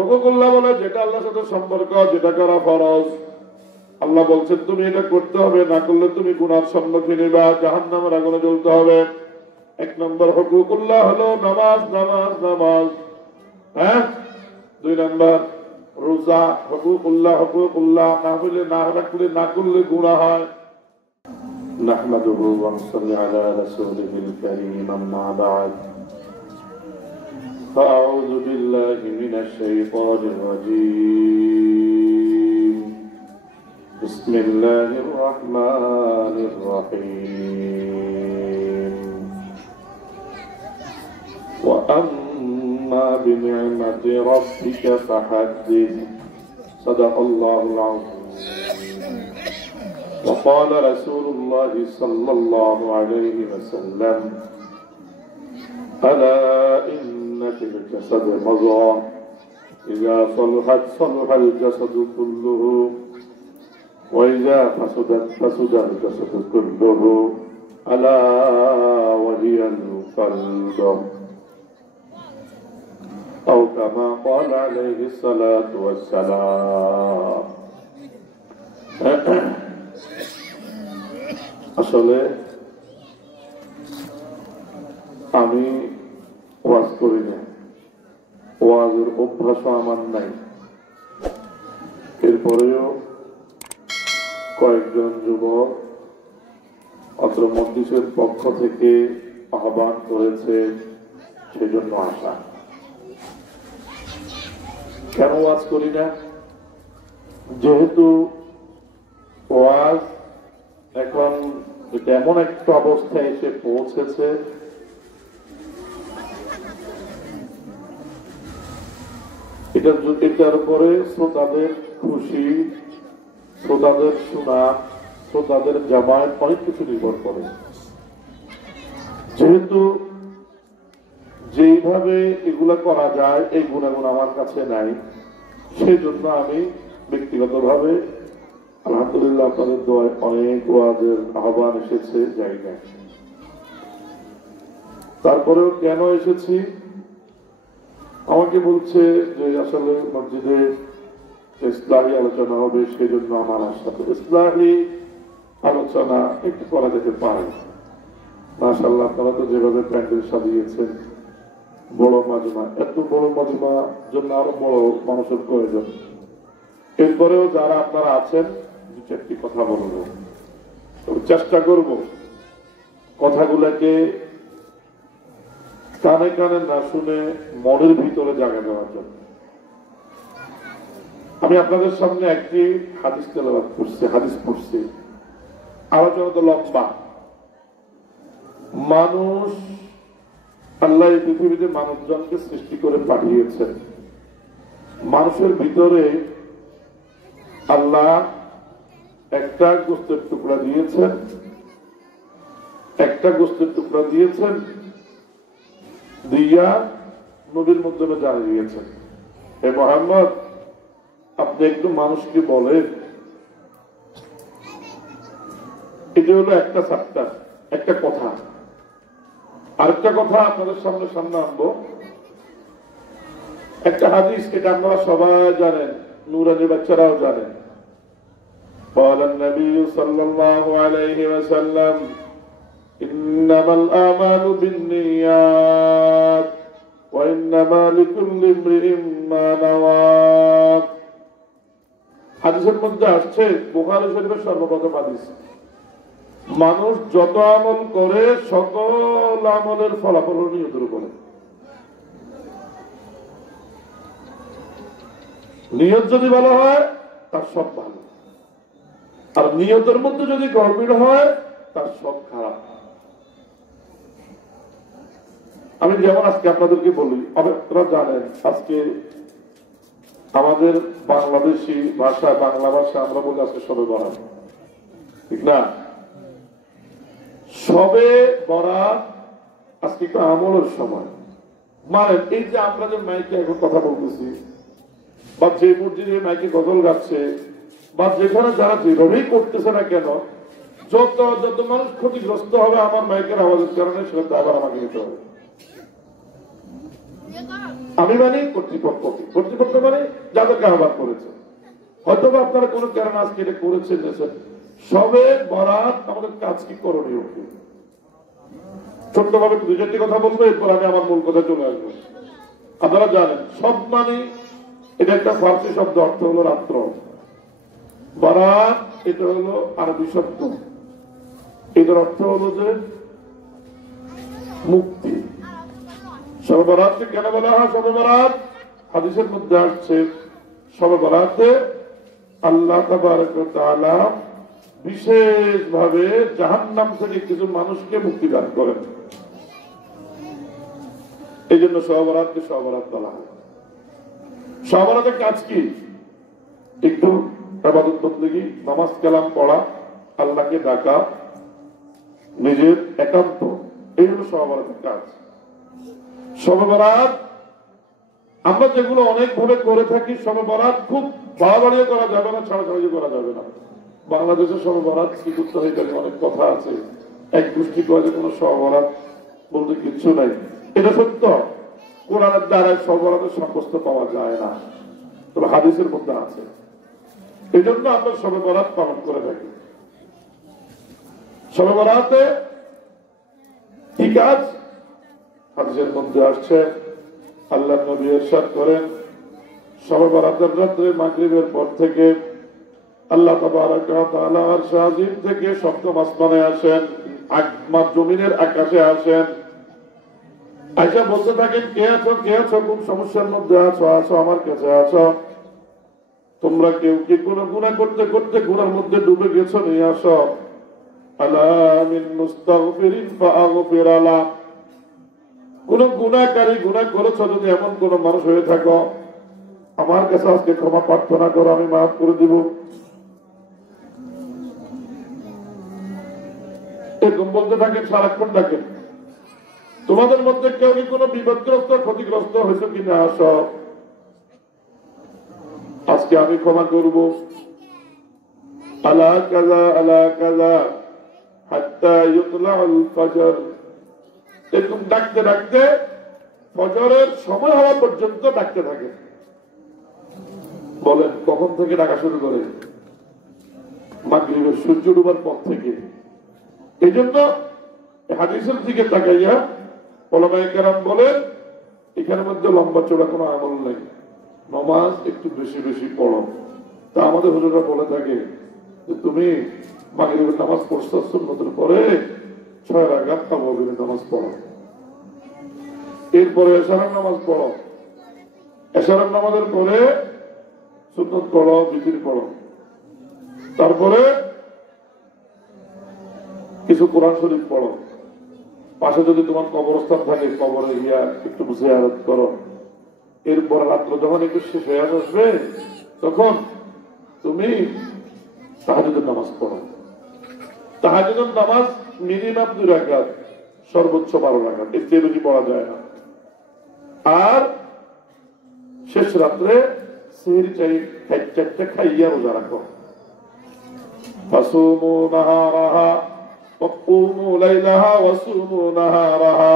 হুকুকুল্লাহ বলে যেটা আল্লাহর সাথে সম্পর্ক, যেটা করা ফরজ। আল্লাহ বলছেন তুমি এটা করতে হবে, না করলে তুমি গুনার সম্মুখীন বা জাহান্নামের আগুনে জ্বলতে হবে। এক নম্বর হুকুকুল্লাহ হলো নামাজ, নামাজ, নামাজ। হ্যাঁ, 2 নম্বর রোজা। হুকুকুল্লাহ, হুকুকুল্লাহ না হলে, না রাখলে, না করলে গুনাহ হয়। নাহমাদুহু ওয়া নুসাল্লি আলা রাসূলিহিল কারীম, আম্মা বা'দ। فأعوذ بالله من الشيطان الرجيم. بسم الله الرحمن الرحيم. وأما بنعمة ربك فحدث. صدق الله العظيم. وقال رسول الله صلى الله عليه وسلم: ألا إن في الجسد مضغة إذا صلحت صلح الجسد كله وإذا فسدت فسد الجسد كله ألا وهي القلب، أو كما قال عليه الصلاة والسلام. আসলে আমি ওয়াজ করি না, ওয়াজের অভ্যাস আমার নাই। এরপরেও কয়েকজন যুবক অত্র মজলিসের পক্ষ থেকে আহ্বান করেছে, সেজন্য আসা। কেন ওয়াজ করি না? যেহেতু ওয়াজ এখন এমন একটা অবস্থায় এসে পৌঁছেছে, এটার উপরে শ্রোতাদের খুশি, শ্রোতাদের শোনা, শ্রোতাদের জামায়াত অনেক কিছু নির্ভর করে। যেহেতু যেইভাবে এগুলা করা যায় এই গুণাগুণ আমার কাছে নাই, সেই জন্য আমি ব্যক্তিগতভাবে আলহামদুলিল্লাহ আপনাদের দোয়ায় অনেক ওয়াজের আহ্বান এসেছে, যাই না। তারপরেও কেন এসেছি? আমাকে বলছে যে আসলে মসজিদে ইসলাহী আলোচনা হবে, সেই জন্য আমার আশা। ইসলাহী আলোচনা একটু করা যেতে পারে। মাশাআল্লাহ, আপনারা তো যেভাবে প্যান্ডেল সাজিয়েছেন, বড় মাজমা, এত বড় মাজমা জন্য আরো বড় মানুষের প্রয়োজন। এরপরেও যারা আপনারা আছেন, 2-4টি কথা বলবো, চেষ্টা করব কথাগুলোকে কানে কানে না শুনে মনের ভিতরে জায়গা দেওয়ার জন্য। আমি আপনাদের সামনে একটি হাদিস তেলাওয়াত করছি, হাদিস পড়ছি। আলোচনা তো লম্বা। মানুষ, আল্লাহ এই পৃথিবীতে মানুষজনকে সৃষ্টি করে পাঠিয়েছেন। মানুষের ভিতরে আল্লাহ একটা গোস্তের টুকরা দিয়েছেন, দিয়া নবীর মাধ্যমে জানিয়ে দিয়েছেন, হে মুহাম্মদ, আপনি একটু মানুষকে বলেন। এটা হলো একটা চ্যাপ্টার, একটা কথা। আরেকটা কথা আপনাদের সামনে আনবো, একটা হাদিস, এটা আপনারা সবাই জানেন, নুরানি বাচ্চারাও জানেন। قال النبي صلى الله عليه وسلم: إنما الأعمال بالنيات وإنما لكل امرئ ما نوى। হাদিসের মধ্যে আসছে, বুখারী শরীফের সর্বপ্রথম হাদিস, মানুষ যত আমল করে সকল আমলের ফলাফল নিয়তের উপরে। নিয়ত যদি ভালো হয় তার সব ভালো, আর নিয়তের মধ্যে যদি গড়বড় হয় তার সব খারাপ। আমি যেমন আজকে আপনাদেরকে বলি, আপনারা জানেন আজকে আমাদের বাংলাদেশি ভাষা, বাংলা ভাষা আমরা বলি আজকে সবে বরাত, ঠিক না? সবে বরাত আজকে একটু আমলের সময়। মানে এই যে আমরা যে মাইকে এখন কথা বলতেছি, বা যে মসজিদে মাইকে গজল গাচ্ছে, বা যেখানে যারা যেভাবেই করতেছে না কেন, যত যত মানুষ ক্ষতিগ্রস্ত হবে আমার মাইকের আওয়াজের কারণে, সেটা আবার আমাকে নিতে হবে। আমি মানে কর্তৃপক্ষ মানে যাদেরকে আহ্বান করেছেন, হয়তো আপনারা কোনো কারণে আজকে এটা করেছেন। সবে বরাত আমাদের কাজ কি করণীয়? ছোট্টভাবে দুই চারটি কথা বলবো, এরপর আমি আমার মূল কথা চলে আসবো। আপনারা জানেন সব মানে এটা একটা ফার্সি শব্দ, অর্থ হলো রাত্র। বরাত এটা হলো আরবি শব্দ, এটার অর্থ হলো যে মুক্তি। শবে বরাতকে কেন বলা হয় শবে বরাত? হাদিসের মধ্যে আসছে শবে বরাতে আল্লাহ তাবারক ওয়া তাআলা বিশেষভাবে জাহান্নাম থেকে কিছু মানুষকে মুক্তি দান করেন। এই জন্য শবে বরাতকে শবে বরাত বলা হয়। শবে বরাতের কাজ কি? একটু ইবাদত বন্দেগী, নামাজ কালাম পড়া, আল্লাহকে ডাকা, নিজের একান্ত, এই হলো শবে বরাতের কাজ। শবে বরাত আমরা যেগুলো অনেক ভাবে করে থাকি, শবে বরাত খুব বাড়াবাড়িয়ে করা যাবে না, ছাড়াছাড়ি করা যাবে না। বাংলাদেশের শবে বরাত কি করতে হয়ে গেলে অনেক কথা আছে। এক গোষ্ঠী কয় যে কোনো শবে বরাত বলতে কিচ্ছু নাই। এটা সত্য, কোরআনের দ্বারা শবে বরাতের সাব্যস্ত পাওয়া যায় না, তবে হাদিসের মধ্যে আছে। এই জন্য আমরা শবে বরাত পালন করে থাকি। শবে বরাতে কি কাজ? হাদিসের মধ্যে আসছে, আল্লাহ নবী ইরশাদ করেন, শবে বরাতের রাত্রে মাগরিবের পর থেকে আল্লাহ তাবারক ওয়া তাআলা আরশ আজিম থেকে সপ্তম আসমানে আসেন, জমিনের আকাশে আসেন, আয়েশা বলতে থাকেন, কে আছো, কে আছো, কোন সমস্যার মধ্যে আছো, আছো আমার কাছে আছো। তোমরা কেউ কি কোনো গুনাহ করতে করতে গুনার মধ্যে ডুবে গেছো, নিয়ে আসো। আলা মিন মুস্তাগফিরিন ফাআগফির আলা, কোন গুনাহকারী গুনাহ করেছো যদি এমন কোন মানুষ হয়ে থাকো, আমার কাছে আজকে ক্ষমা প্রার্থনা করো, আমি মাফ করে দিব। এরকম বলতে থাকেন, সারাক্ষণ ডাকেন। তোমাদের মধ্যে কেউ কি কোনো বিপদগ্রস্ত ক্ষতিগ্রস্ত হয়েছে কিনা, আসো, আজকে আমি ক্ষমা করব। আলা কাযা আলা কাযা হাত্তা ইউতলাউল ফজর, এরকম ডাকতে ডাকতে ফজরের সময় হওয়া পর্যন্ত ডাকতে থাকে। বলেন কখন থেকে ডাকা শুরু করে? মাগরিবের সূর্য ডুবার পর থেকে। এই জন্য হাদিসের দিকে তাকাইয়া ওলামায়ে কেরাম বলেন, এখানের মধ্যে লম্বা চড়া কোনো আমল নেই, নামাজ একটু বেশি বেশি পড়ো। তা আমাদের হুজুররা বলে থাকে যে তুমি মাগরিবের নামাজ পড়ছো, সুন্নতের পরে 6 রাকাত তাওয়াবের নামাজ পড়ো, এরপরে এশারের নামাজ পড়ো, এশারের নামাজের পরে সুন্নত পড়ো, বিতির পড়ো, তারপরে কিছু কোরআন শরীফ পড়ো, পাশে যদি তোমার কবরস্থান থাকে কবরে গিয়া একটু জিয়ারত করো। এরপর রাত্র যখন একটু শেষ হয়ে আসবে তখন তুমি তাহাজ্জুদের নামাজ পড়ো। তাহাজ্জুদের নামাজ মিনিমাম 2 রাকাত, সর্বোচ্চ 12 রাকাত, এর চেয়ে বেশি পড়া যায় না। আর শেষ রাত্রে সেহরি চারটা খাইয়া রোজা রাখো। ফাসুমু নাহারাহা ওয়াকুমু লাইলাহা ওয়াসুমু নাহারাহা,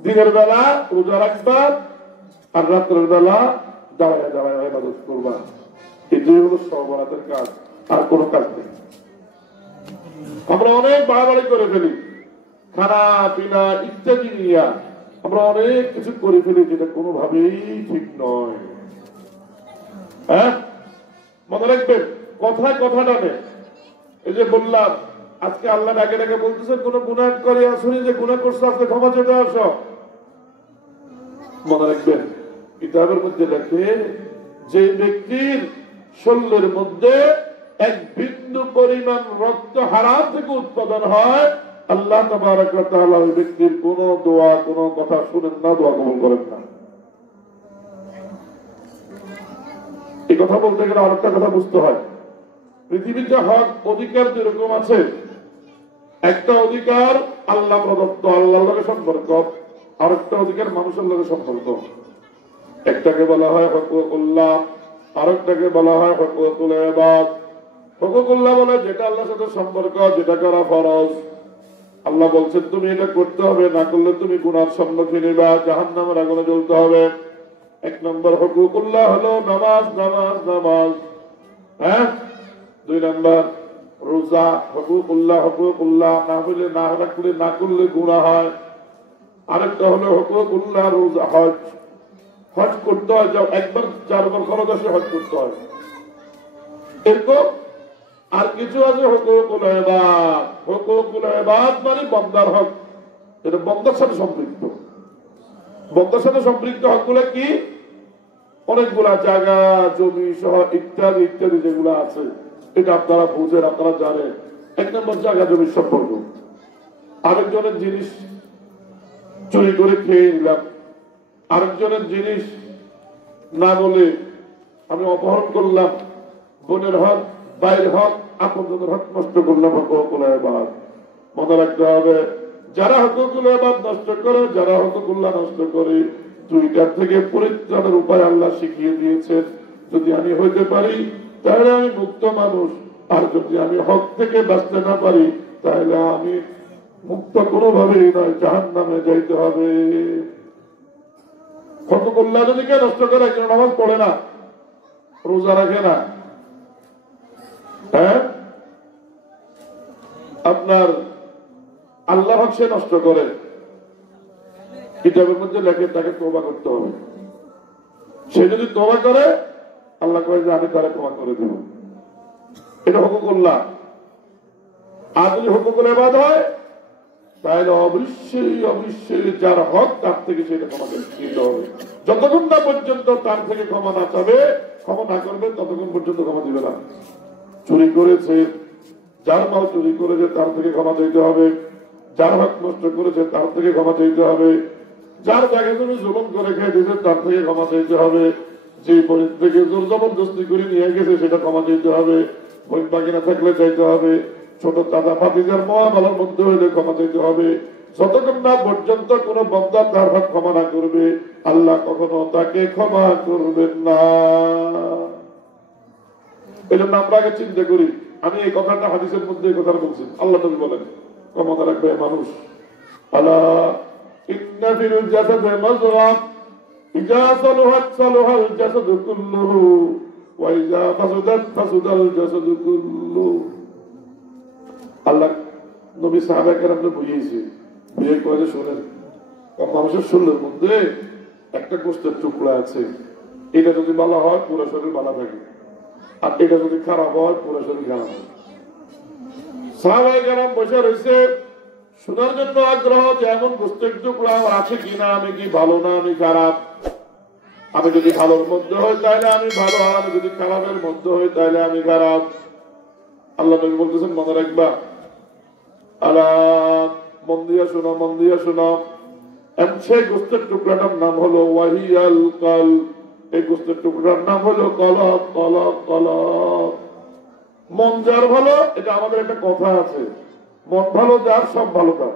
দিনের বেলা রোজা রাখবা আর রাতের বেলা দাঁড়ায় দাঁড়ায় ইবাদত করবা। এটাই হলো শবে বরাতের কাজ, আর কোনো কাজ নেই। আমরা অনেক বাড়াবাড়ি করে ফেলি, খানা পিনা ইত্যাদি নিয়ে আমরা অনেক কিছু করে ফেলি, যেটা কোনোভাবেই ঠিক নয়। হ্যাঁ, মনে রাখবেন, কথায় কথা টানে। এই যে বললাম, আজকে আল্লাহ ডাকে ডাকে বলতেছেন, কোন গুনাহ করে আসুনি, যে গুনাহ করছো আজকে ক্ষমা চেতে আসো। মনে রাখবেন, কিতাবের মধ্যে লেখে, যে ব্যক্তির শরীরের মধ্যে এক বিন্দু পরিমাণ রক্ত হারাম থেকে উৎপাদন হয়, আল্লাহ তাবারক ওয়া তাআলা ওই ব্যক্তির কোন দোয়া, কোন কথা শুনেন না, দোয়া কবুল করেন না। এই কথা বলতে গেলে আরেকটা কথা বুঝতে হয়। পৃথিবীতে হক অধিকার যেরকম আছে, একটা অধিকার আল্লাহ প্রদত্ত, আল্লাহর লগে সম্পর্ক, আরেকটা অধিকার মানুষের লগে সম্পর্ক। একটাকে বলা হয় হুকুকুল্লাহ, আরেকটাকে বলা হয় হুকুকুল ইবাদ। হুকুকুল্লাহ বলে যেটা আল্লাহর সাথে সম্পর্ক, যেটা করা ফরজ। আল্লাহ বলছেন তুমি এটা করতে হবে, না করলে তুমি গুনার সম্মুখীন হবা, জাহান্নামের আগুনে জ্বলতে হবে। এক নম্বর হুকুকুল্লাহ হলো নামাজ নামাজ নামাজ, হ্যাঁ। 2 নম্বর রোজা, হুকুকুল্লাহ হুকুকুল্লাহ, না হলে না রাখলে না করলে গুনাহ হয়। আরেকটা হলো হুকুকুল্লাহ রোজা, হজ, হজ করতে হয়, যাও একবার 4 বার খরচ আসে, হজ করতে হয়। এরকম আর কিছু আছে হুকুকুল ইবাদ। হুকুকুল ইবাদ মানে বান্দার হক, এটা বান্দার সাথে সম্পৃক্ত। বান্দার সাথে সম্পৃক্ত হকগুলো কি? অনেকগুলা জায়গা জমি সহ ইত্যাদি ইত্যাদি যেগুলো আছে, এটা আপনারা বুঝেন, আপনারা জানেন। 1 নম্বর জায়গা জমির সম্পর্ক। আরেকজনের জিনিস চুরি করে খেয়ে নিলাম, আরেকজনের জিনিস না বলে আমি অপহরণ করলাম, বোনের হক, ভাইয়ের হক, আপনজনের হক নষ্ট করলাম। হুকুকুল ইবাদ মনে রাখতে হবে, যারা হুকুকুল ইবাদ নষ্ট করে, যারা হুকুকুল্লাহ নষ্ট করে, 2টার থেকে পরিত্রাণের উপায় আল্লাহ শিখিয়ে দিয়েছেন। যদি আমি হইতে পারি তাহলে আমি মুক্ত মানুষ, আর যদি আমি হক থেকে বাঁচতে না পারি তাহলে আমি মুক্ত কোনোভাবেই নয়, জাহান্নামে যাইতে হবে। হুকুকুল্লাহ যদি কেউ নষ্ট করে, কেউ নামাজ পড়ে না, রোজা রাখে না, হ্যাঁ, আপনার আল্লাহ হক সে নষ্ট করে, কিতাবের মধ্যে লেখে তাকে তওবা করতে হবে। সে যদি তওবা করে, আল্লাহ কয়ে যে আমি তারা ক্ষমা করে দেব। এটা হুকুকুল্লাহ। আর যদি হুকুকুল ইবাদ হয় তাহলে অবশ্যই অবশ্যই যার হক তার থেকে সেটা ক্ষমা নিতে হবে। যতক্ষণ না পর্যন্ত তার থেকে ক্ষমা না চাবে, ক্ষমা না করবে, ততক্ষণ পর্যন্ত ক্ষমা দিবে না। চুরি করেছে, যার মাল চুরি করেছে তার থেকে ক্ষমা চাইতে হবে, যার হক নষ্ট করেছে তার থেকে ক্ষমা চাইতে হবে, যার জায়গায় তুমি জুলুম করে খেয়ে দিয়েছে তার থেকে ক্ষমা চাইতে হবে, যে বই থেকে জোর জবরদস্তি করে নিয়ে গেছে সেটা ক্ষমা চাইতে হবে, বই বাকি না থাকলে চাইতে হবে, ছোট দাদা ভাতিজার মহামালার মধ্যে হইলে ক্ষমা চাইতে হবে। যতক্ষণ না পর্যন্ত কোন বান্দা তার হক ক্ষমা না করবে, আল্লাহ কখনো তাকে ক্ষমা করবেন না। এই জন্য আমরা আগে চিন্তা করি। আমি এই কথাটা হাদিসের মধ্যে এই কথাটা বলছি, আল্লাহ নবী বলেন ক্ষমতা রাখবে মানুষ। আলা ইন্না ফিল জাসাদি মাযগা ইযা সালাহাত সালাহাল জাসাদু কুল্লুহু ওয়া ইযা ফাসাদাত ফাসাদাল জাসাদু কুল্লুহু। আল্লাহ নবী সাহাবা কেরামকে বুঝিয়েছে, বুঝিয়ে কয়ে শোনেন, মানুষের শরীরের মধ্যে একটা গোশতের টুকরা আছে, এটা যদি ভালো হয় পুরো শরীর ভালো থাকে, আর এটা যদি খারাপ হয় পুরো শরীর খারাপ হয়। সাহাবায়ে কেরাম বসে রয়েছে শোনার জন্য আগ্রহ যে এমন গোশতের টুকরা আমার আছে কিনা, আমি কি ভালো না আমি খারাপ। আমি যদি ভালোর মধ্যে হই তাহলে আমি ভালো, আর আমি যদি খারাপের মধ্যে হই তাহলে আমি খারাপ। আল্লাহ নবী বলতেছেন মনে রাখবা, আলা মন দিয়া শোনো, মন দিয়া শোনো। সেই গোশতের টুকরাটার নাম হলো ওয়াহিয়াল কলব। এই গোশতের টুকরার নাম হলো কলব। কলব কলব মন যার ভালো, এটা আমাদের একটা কথা আছে, মন ভালো যার সব ভালো তার।